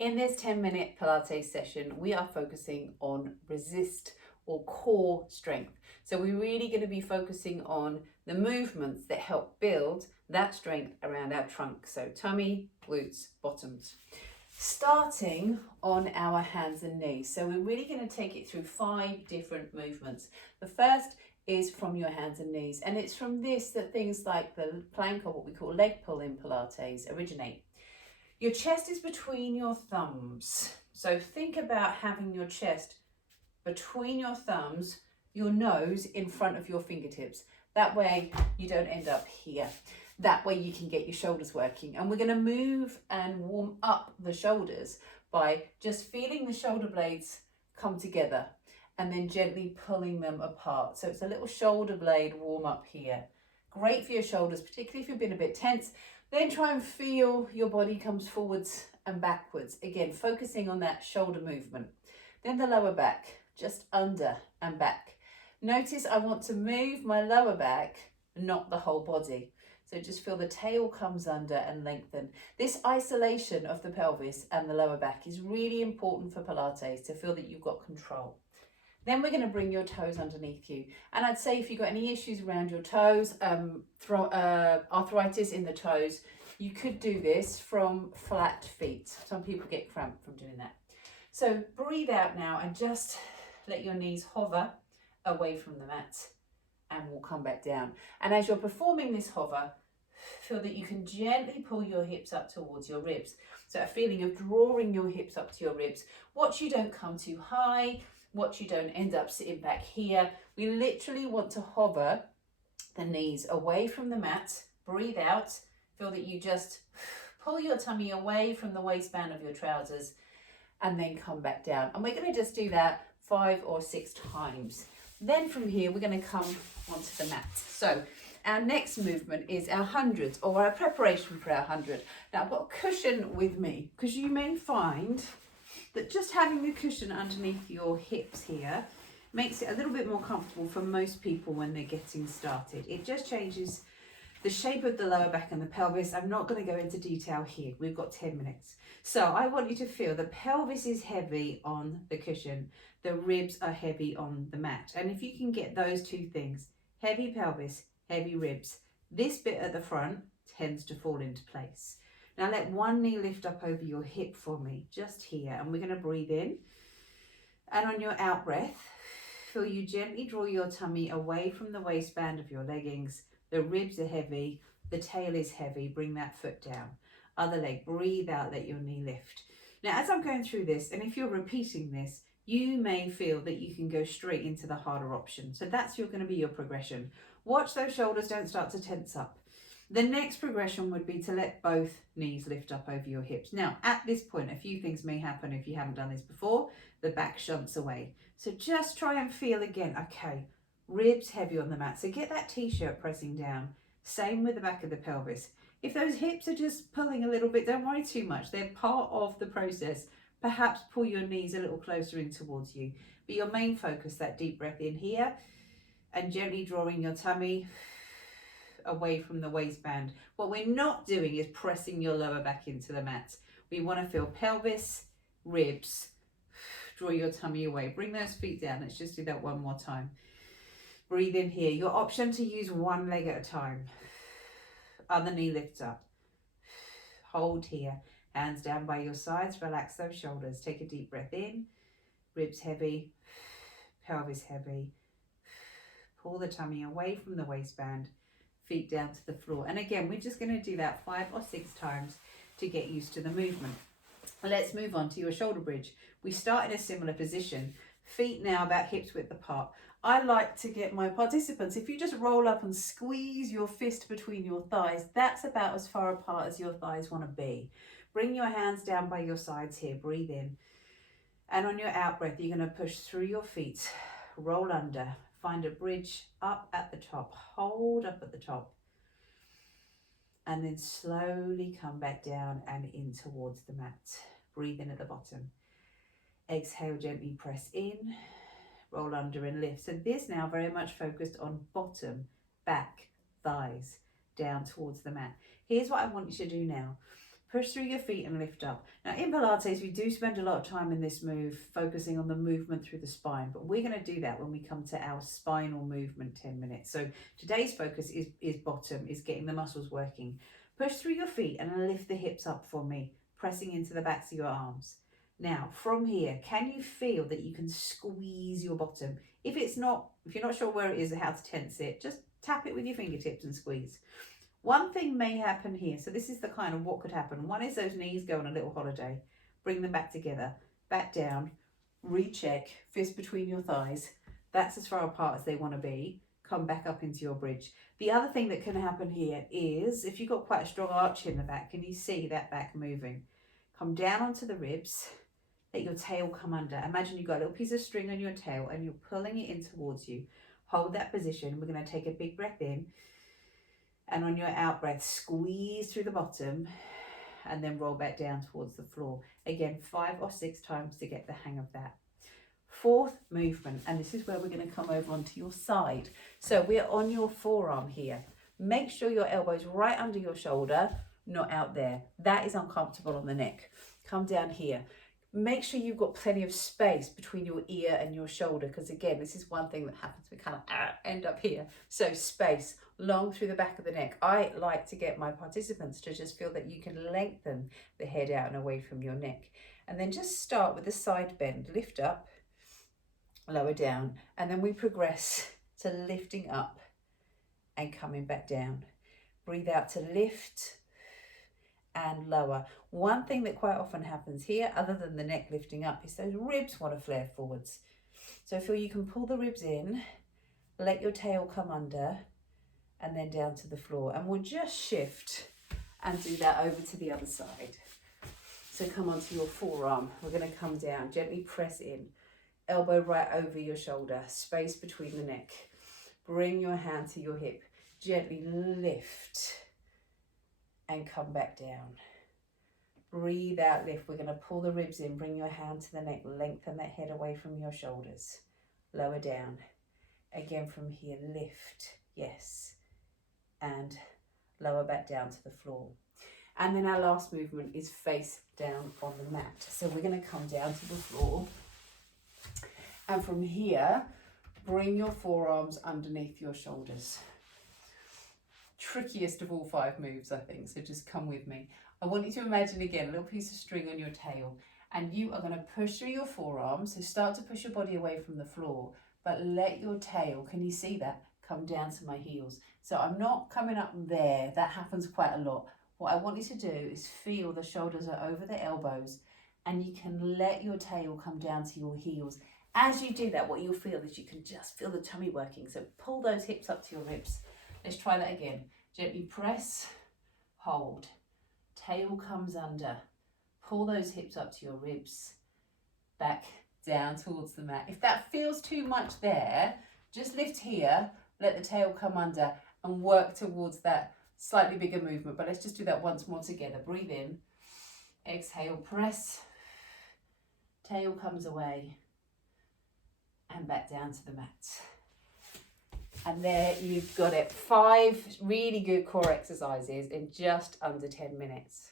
In this 10-minute Pilates session, we are focusing on resist or core strength. So we're really going to be focusing on the movements that help build that strength around our trunk. So tummy, glutes, bottoms. Starting on our hands and knees. So we're really going to take it through 5 different movements. The first is from your hands and knees, and it's from this that things like the plank, or what we call leg pull in Pilates, originate. Your chest is between your thumbs. So think about having your chest between your thumbs, your nose in front of your fingertips. That way you don't end up here. That way you can get your shoulders working. And we're going to move and warm up the shoulders by just feeling the shoulder blades come together and then gently pulling them apart. So it's a little shoulder blade warm up here. Great for your shoulders, particularly if you've been a bit tense. Then try and feel your body comes forwards and backwards. Again, focusing on that shoulder movement. Then the lower back, just under and back. Notice I want to move my lower back, not the whole body. So just feel the tail comes under and lengthen. This isolation of the pelvis and the lower back is really important for Pilates, to feel that you've got control. Then we're going to bring your toes underneath you. And I'd say if you've got any issues around your toes, arthritis in the toes, you could do this from flat feet. Some people get cramp from doing that. So breathe out now and just let your knees hover away from the mat, and we'll come back down. And as you're performing this hover, feel that you can gently pull your hips up towards your ribs. So a feeling of drawing your hips up to your ribs. Watch you don't come too high. Watch you don't end up sitting back here. We literally want to hover the knees away from the mat. Breathe out. Feel that you just pull your tummy away from the waistband of your trousers and then come back down. And we're going to just do that 5 or 6 times. Then from here, we're going to come onto the mat. So our next movement is our 100, or our preparation for our 100. Now I've got a cushion with me, because you may find that just having the cushion underneath your hips here makes it a little bit more comfortable for most people when they're getting started. It just changes the shape of the lower back and the pelvis. I'm not going to go into detail here. We've got 10 minutes. So I want you to feel the pelvis is heavy on the cushion. The ribs are heavy on the mat. And if you can get those 2 things, heavy pelvis, heavy ribs, this bit at the front tends to fall into place. Now let one knee lift up over your hip for me, just here. And we're going to breathe in. And on your out breath, feel you gently draw your tummy away from the waistband of your leggings. The ribs are heavy, the tail is heavy. Bring that foot down. Other leg, breathe out, let your knee lift. Now, as I'm going through this, and if you're repeating this, you may feel that you can go straight into the harder option. So that's going to be your progression. Watch those shoulders don't start to tense up. The next progression would be to let both knees lift up over your hips. Now, at this point, a few things may happen if you haven't done this before. The back shunts away. So just try and feel again, okay, ribs heavy on the mat. So get that t-shirt pressing down. Same with the back of the pelvis. If those hips are just pulling a little bit, don't worry too much. They're part of the process. Perhaps pull your knees a little closer in towards you. But your main focus, that deep breath in here, and gently drawing your tummy away from the waistband. What we're not doing is pressing your lower back into the mat. We want to feel pelvis, ribs. Draw your tummy away. Bring those feet down. Let's just do that one more time. Breathe in here. Your option to use one leg at a time. Other knee lifts up. Hold here. Hands down by your sides. Relax those shoulders. Take a deep breath in. Ribs heavy. Pelvis heavy. Pull the tummy away from the waistband. Feet down to the floor. And again, we're just going to do that 5 or 6 times to get used to the movement. Let's move on to your shoulder bridge. We start in a similar position. Feet now about hips width apart. I like to get my participants, if you just roll up and squeeze your fist between your thighs, that's about as far apart as your thighs want to be. Bring your hands down by your sides here. Breathe in. And on your out breath, you're going to push through your feet. Roll under. Find a bridge up at the top. Hold up at the top. And then slowly come back down and in towards the mat. Breathe in at the bottom. Exhale, gently press in. Roll under and lift. So this now very much focused on bottom, back, thighs, down towards the mat. Here's what I want you to do now. Push through your feet and lift up. Now in Pilates, we do spend a lot of time in this move focusing on the movement through the spine, but we're going to do that when we come to our spinal movement 10 minutes. So today's focus is bottom, is getting the muscles working. Push through your feet and lift the hips up for me, pressing into the backs of your arms. Now from here, can you feel that you can squeeze your bottom? If you're not sure where it is or how to tense it, just tap it with your fingertips and squeeze. One thing may happen here. So this is the kind of what could happen. One is those knees go on a little holiday. Bring them back together, back down, recheck, fist between your thighs. That's as far apart as they want to be. Come back up into your bridge. The other thing that can happen here is if you've got quite a strong arch in the back, can you see that back moving? Come down onto the ribs. Let your tail come under. Imagine you've got a little piece of string on your tail and you're pulling it in towards you. Hold that position. We're going to take a big breath in. And on your out breath, squeeze through the bottom and then roll back down towards the floor. Again, 5 or 6 times to get the hang of that. Fourth movement, and this is where we're going to come over onto your side. So we're on your forearm here. Make sure your elbow's right under your shoulder, not out there. That is uncomfortable on the neck. Come down here. Make sure you've got plenty of space between your ear and your shoulder, because again, this is one thing that happens. We kind of end up here. So space long through the back of the neck. I like to get my participants to just feel that you can lengthen the head out and away from your neck. And then just start with the side bend. Lift up, lower down, and then we progress to lifting up and coming back down. Breathe out to lift and lower. One thing that quite often happens here, other than the neck lifting up, is those ribs want to flare forwards. So feel you can pull the ribs in, let your tail come under, and then down to the floor. And we'll just shift and do that over to the other side. So come onto your forearm. We're going to come down, gently press in, elbow right over your shoulder, space between the neck. Bring your hand to your hip, gently lift and come back down. Breathe out, lift. We're going to pull the ribs in, bring your hand to the neck, lengthen that head away from your shoulders. Lower down. Again from here, lift, yes. And lower back down to the floor. And then our last movement is face down on the mat. So we're going to come down to the floor. And from here, bring your forearms underneath your shoulders. Trickiest of all 5 moves, I think, so just come with me. I want you to imagine again a little piece of string on your tail, and you are going to push through your forearms. So start to push your body away from the floor, but let your tail, can you see that, come down to my heels. So I'm not coming up there. That happens quite a lot. What I want you to do is feel the shoulders are over the elbows, and you can let your tail come down to your heels. As you do that, what you'll feel is you can just feel the tummy working. So pull those hips up to your ribs. Let's try that again. Gently press, hold. Tail comes under. Pull those hips up to your ribs. Back down towards the mat. If that feels too much there, just lift here, let the tail come under and work towards that slightly bigger movement. But let's just do that once more together. Breathe in. Exhale, press. Tail comes away. And back down to the mat. And there you've got it. 5 really good core exercises in just under 10 minutes.